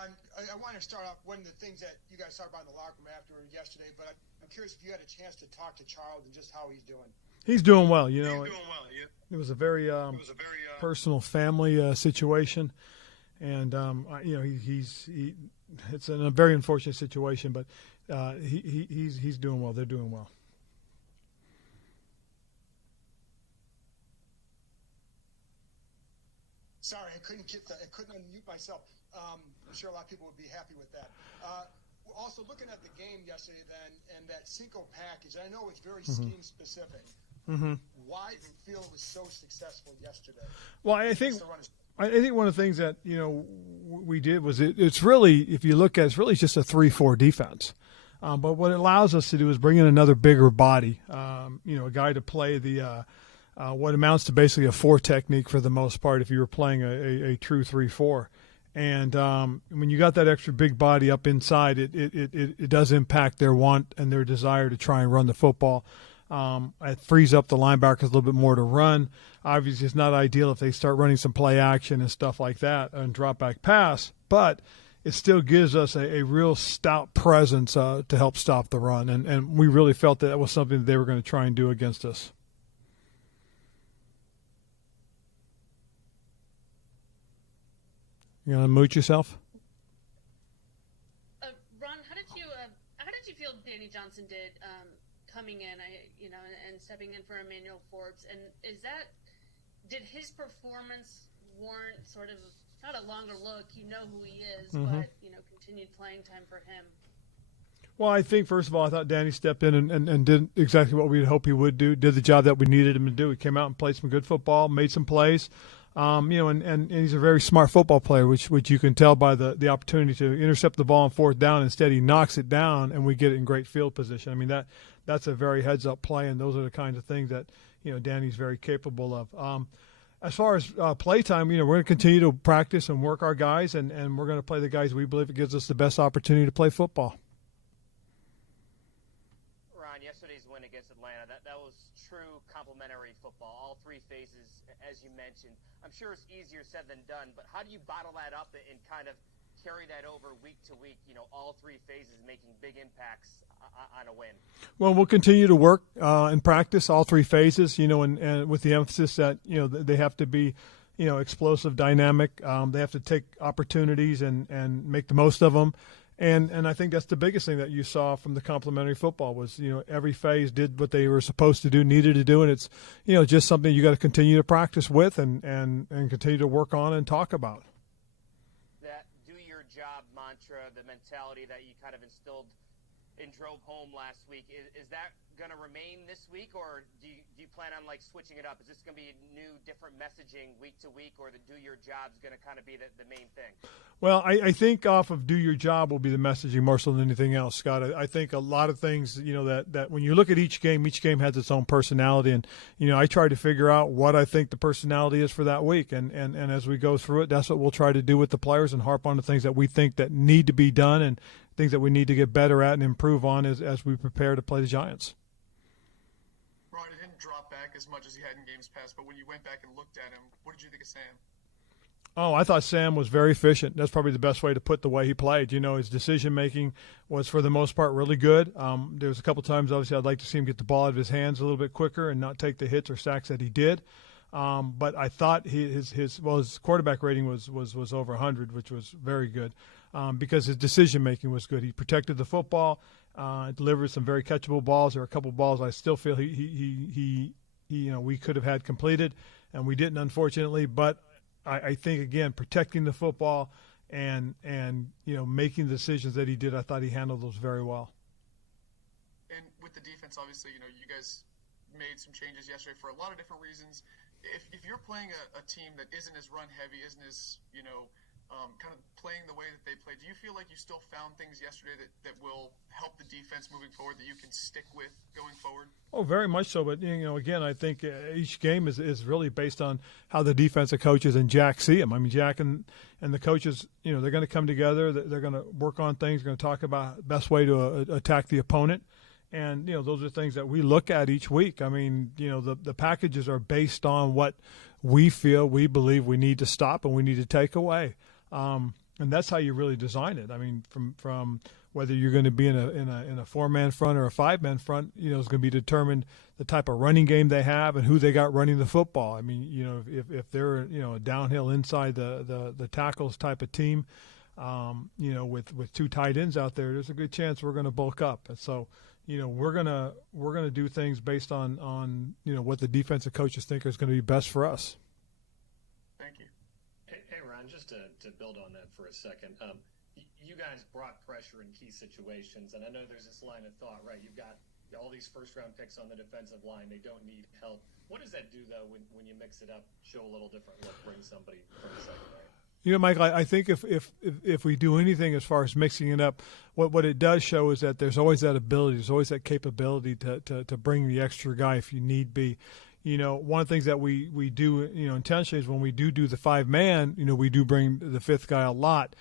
Ron, I want to start off one of the things that you guys talked about in the locker room after yesterday, but I'm curious if you had a chance to talk to Charles and just how he's doing. He's doing well. It was a very personal family situation, and it's a very unfortunate situation, but he's doing well. They're doing well. Sorry, I couldn't unmute myself. I'm sure a lot of people would be happy with that. Also, looking at the game yesterday, then, and that Cinco package, I know it's very scheme specific. Mm-hmm. Why do you feel it was so successful yesterday? Well, I think one of the things that we did was it's really, if you look at it, it's really just a 3-4 defense. But what it allows us to do is bring in another bigger body, a guy to play the what amounts to basically a 4 technique for the most part if you were playing a true 3-4. And when you got that extra big body up inside, it does impact their want and their desire to try and run the football. It frees up the linebackers a little bit more to run. Obviously, it's not ideal if they start running some play action and stuff like that and drop back pass, but it still gives us a real stout presence to help stop the run. And we really felt that was something that they were going to try and do against us. You gonna mute yourself? Ron, how did you feel Danny Johnson did coming in, and stepping in for Emmanuel Forbes? And did his performance warrant sort of not a longer look? You know who he is, but continued playing time for him. Well, I think first of all, I thought Danny stepped in and did exactly what we'd hope he would do. Did the job that we needed him to do. He came out and played some good football, made some plays. And he's a very smart football player, which you can tell by the opportunity to intercept the ball on 4th down. Instead, he knocks it down, and we get it in great field position. I mean, that's a very heads-up play, and those are the kinds of things that Danny's very capable of. As far as play time, we're going to continue to practice and work our guys, and we're going to play the guys we believe it gives us the best opportunity to play football. Ron, yesterday's win against Atlanta, that was true complementary football, all 3 phases, as you mentioned. I'm sure it's easier said than done, but how do you bottle that up and kind of carry that over week to week, all 3 phases making big impacts on a win? Well, we'll continue to work and practice all 3 phases, and with the emphasis that, they have to be, explosive, dynamic. They have to take opportunities and make the most of them. And I think that's the biggest thing that you saw from the complementary football was, every phase did what they were supposed to do, needed to do. And it's, just something you got to continue to practice with and continue to work on and talk about. That do your job mantra, the mentality that you kind of instilled and drove home last week, is that going to remain this week, or do you plan on switching it up? Is this going to be new, different messaging week to week, or the do your job is going to kind of be the main thing? Well, I think off of do your job will be the messaging more so than anything else, Scott. I think a lot of things, that when you look at each game has its own personality, and I try to figure out what I think the personality is for that week, and as we go through it, that's what we'll try to do with the players and harp on the things that we think that need to be done and things that we need to get better at and improve on as we prepare to play the Giants. Ron, it didn't drop back as much as he had in games past, but when you went back and looked at him, what did you think of Sam? Oh, I thought Sam was very efficient. That's probably the best way to put the way he played. His decision-making was, for the most part, really good. There was a couple times, obviously, I'd like to see him get the ball out of his hands a little bit quicker and not take the hits or sacks that he did. But I thought his quarterback rating was over 100, which was very good because his decision-making was good. He protected the football, delivered some very catchable balls. There were a couple balls I still feel we could have had completed, and we didn't, unfortunately. But I think, again, protecting the football and making the decisions that he did, I thought he handled those very well. And with the defense, obviously, you guys made some changes yesterday for a lot of different reasons. If you're playing a team that isn't as run heavy, isn't as kind of playing the way that they play, do you feel like you still found things yesterday that will help the defense moving forward that you can stick with going forward? Oh, very much so. But, again, I think each game is really based on how the defensive coaches and Jack see them. I mean, Jack and the coaches, they're going to come together. They're going to work on things. They're going to talk about the best way to attack the opponent. And, those are things that we look at each week. I mean, the packages are based on what we believe we need to stop and we need to take away. And that's how you really design it. I mean, from whether you're going to be in a 4-man front or a 5-man front, you know, is going to be determined the type of running game they have and who they got running the football. I mean, you know, if they're, you know, a downhill inside the tackles type of team, you know, with 2 tight ends out there, there's a good chance we're going to bulk up. And so, you know, we're gonna do things based on you know, what the defensive coaches think is going to be best for us. Thank you. Hey Ron, just to build on that for a second, you guys brought pressure in key situations, and I know there's this line of thought, right? You've got all these first-round picks on the defensive line; they don't need help. What does that do, though, when you mix it up, show a little different look, bring somebody from the secondary? You know, Michael, I think if we do anything as far as mixing it up, what it does show is that there's always that ability, there's always that capability to bring the extra guy if you need be. You know, one of the things that we do, you know, intentionally is when we do the 5-man, you know, we do bring the 5th guy a lot.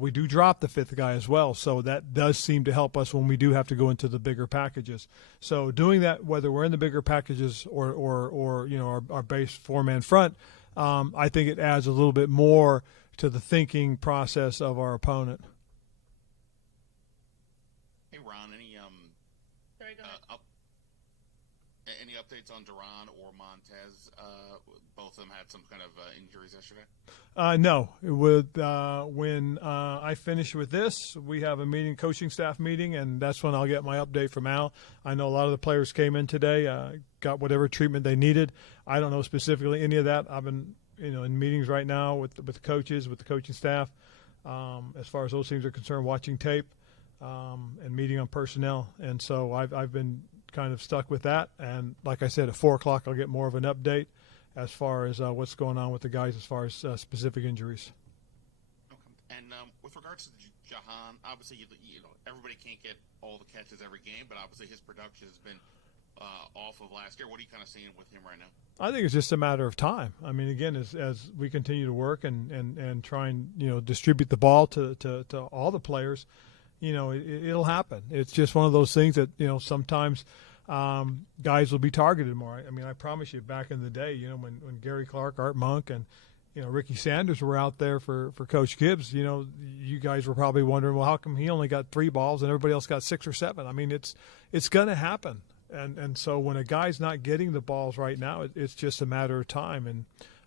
We do drop the 5th guy as well, so that does seem to help us when we do have to go into the bigger packages. So doing that, whether we're in the bigger packages or you know, our base 4-man front, I think it adds a little bit more to the thinking process of our opponent. Hey Ron, Sorry, go ahead. any updates on Duran or Montez? Both of them had some kind of injuries yesterday. No. When I finish with this, we have a meeting, coaching staff meeting, and that's when I'll get my update from Al. I know a lot of the players came in today, got whatever treatment they needed. I don't know specifically any of that. I've been, you know, in meetings right now with the coaches, with the coaching staff, as far as those things are concerned, watching tape and meeting on personnel. And so I've been kind of stuck with that. And like I said, at 4 o'clock, I'll get more of an update as far as what's going on with the guys as far as specific injuries. Okay. And with regards to Jahan, obviously, you know, everybody can't get all the catches every game, but obviously his production has been off of last year. What are you kind of seeing with him right now? I think it's just a matter of time. I mean, again, as we continue to work and try and, you know, distribute the ball to all the players, you know, it'll happen. It's just one of those things that, you know, sometimes guys will be targeted more. I mean, I promise you, back in the day, you know, when Gary Clark, Art Monk, and, you know, Ricky Sanders were out there for Coach Gibbs, you know, you guys were probably wondering, well, how come he only got 3 balls and everybody else got 6 or 7? I mean, it's going to happen. And so when a guy's not getting the balls right now, it's just a matter of time. And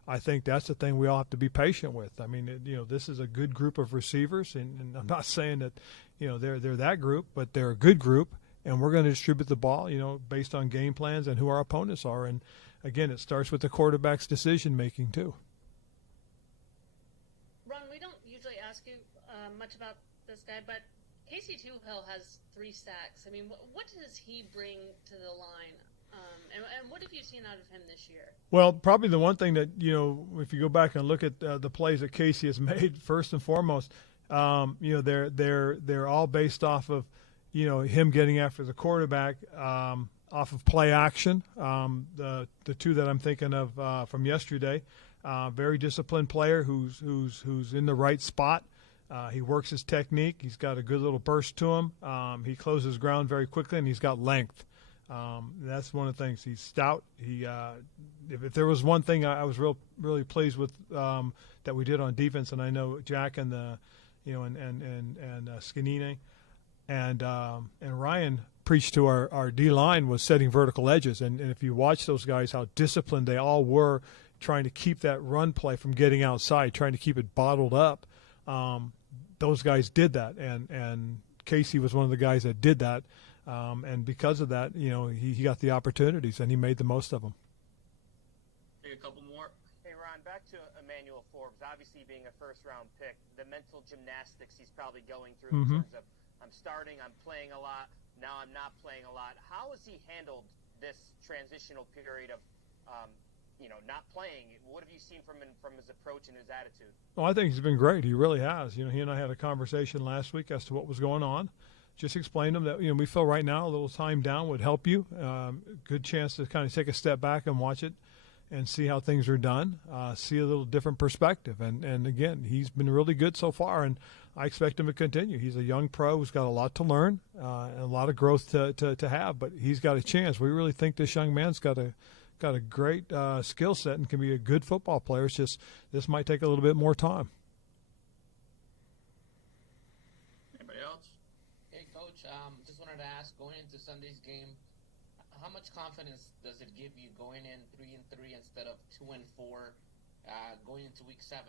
I think that's the thing we all have to be patient with. I mean, you know, this is a good group of receivers, and I'm not saying that, you know, they're that group, but they're a good group, and we're going to distribute the ball, you know, based on game plans and who our opponents are. And, again, it starts with the quarterback's decision-making too. Ron, we don't usually ask you much about this guy, but Casey Toohill has 3 sacks. I mean, what does he bring to the line? And what have you seen out of him this year? Well, probably the one thing that, you know, if you go back and look at the plays that Casey has made, first and foremost, you know, they're all based off of, you know, him getting after the quarterback off of play action. The 2 that I'm thinking of from yesterday, very disciplined player who's in the right spot. He works his technique. He's got a good little burst to him. He closes ground very quickly, and he's got length. That's one of the things. He's stout. If there was one thing I was really pleased with that we did on defense, and I know Jack and Skinini and Ryan preached to our D line was setting vertical edges. And if you watch those guys, how disciplined they all were, trying to keep that run play from getting outside, trying to keep it bottled up. Those guys did that, and Casey was one of the guys that did that. And because of that, you know, he got the opportunities, and he made the most of them. Take a couple more. Hey, Ron, back to Emmanuel Forbes. Obviously, being a first-round pick, the mental gymnastics he's probably going through in terms of, I'm starting, I'm playing a lot, now I'm not playing a lot. How has he handled this transitional period of, you know, not playing? What have you seen from his approach and his attitude? Well, I think he's been great. He really has. You know, he and I had a conversation last week as to what was going on. Just explained to him that, you know, we feel right now a little time down would help you. Good chance to kind of take a step back and watch it and see how things are done, see a little different perspective. And again, he's been really good so far, and I expect him to continue. He's a young pro who's got a lot to learn and a lot of growth to have, but he's got a chance. We really think this young man's got a great skill set and can be a good football player. It's just this might take a little bit more time. Just wanted to ask, going into Sunday's game, how much confidence does it give you going in 3-3 instead of 2-4, going into Week 7?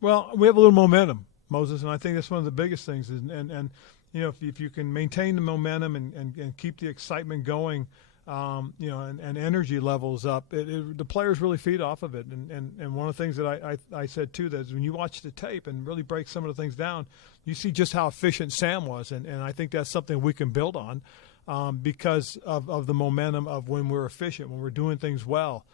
Well, we have a little momentum, Moses, and I think that's one of the biggest things. And you know, if you can maintain the momentum and keep the excitement going, you know, and energy levels up, the players really feed off of it. And one of the things that I said too, that is when you watch the tape and really break some of the things down, you see just how efficient Sam was, and I think that's something we can build on because of the momentum of when we're efficient, when we're doing things well.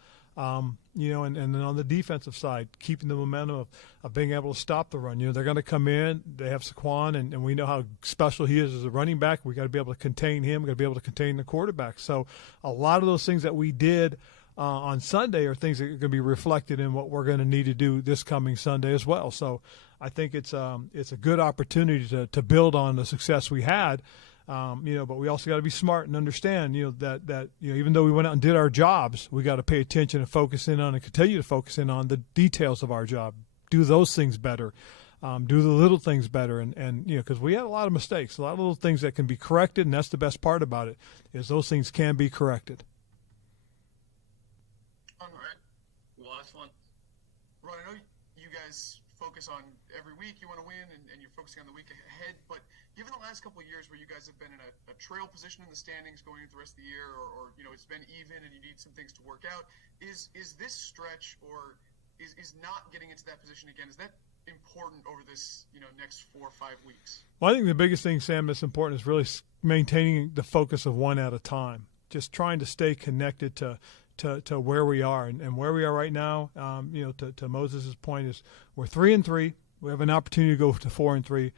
You know, and then on the defensive side, keeping the momentum of being able to stop the run. You know, they're going to come in. They have Saquon, and we know how special he is as a running back. We got to be able to contain him. We got to be able to contain the quarterback. So a lot of those things that we did on Sunday are things that are going to be reflected in what we're going to need to do this coming Sunday as well. So I think it's a good opportunity to build on the success we had. You know, but we also got to be smart and understand, you know, that you know, even though we went out and did our jobs, we got to pay attention and focus in on and continue to focus in on the details of our job. Do those things better. Do the little things better. And you know, because we had a lot of mistakes, a lot of little things that can be corrected, and that's the best part about it, is those things can be corrected. All right. Last one. Ron, I know you guys focus on every week you want to win, and you're focusing on the week ahead, but given the last couple of years where you guys have been in a trail position in the standings going into the rest of the year, or you know, it's been even and you need some things to work out, is this stretch, or is not getting into that position again, is that important over this, you know, next 4 or 5 weeks? Well, I think the biggest thing, Sam, that's important is really maintaining the focus of one at a time, just trying to stay connected to where we are, and where we are right now. You know, to Moses' point, is we're 3-3. We have an opportunity to go to 4-3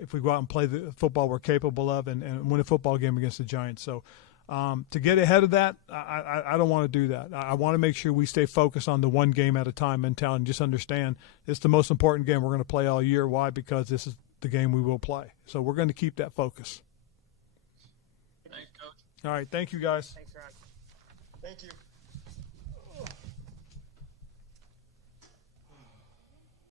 if we go out and play the football we're capable of, and win a football game against the Giants. So to get ahead of that, I don't want to do that. I want to make sure we stay focused on the one game at a time mentality, and just understand it's the most important game we're going to play all year. Why? Because this is the game we will play. So we're going to keep that focus. Thanks, Coach. All right. Thank you, guys. Thanks, Ron. Thank you.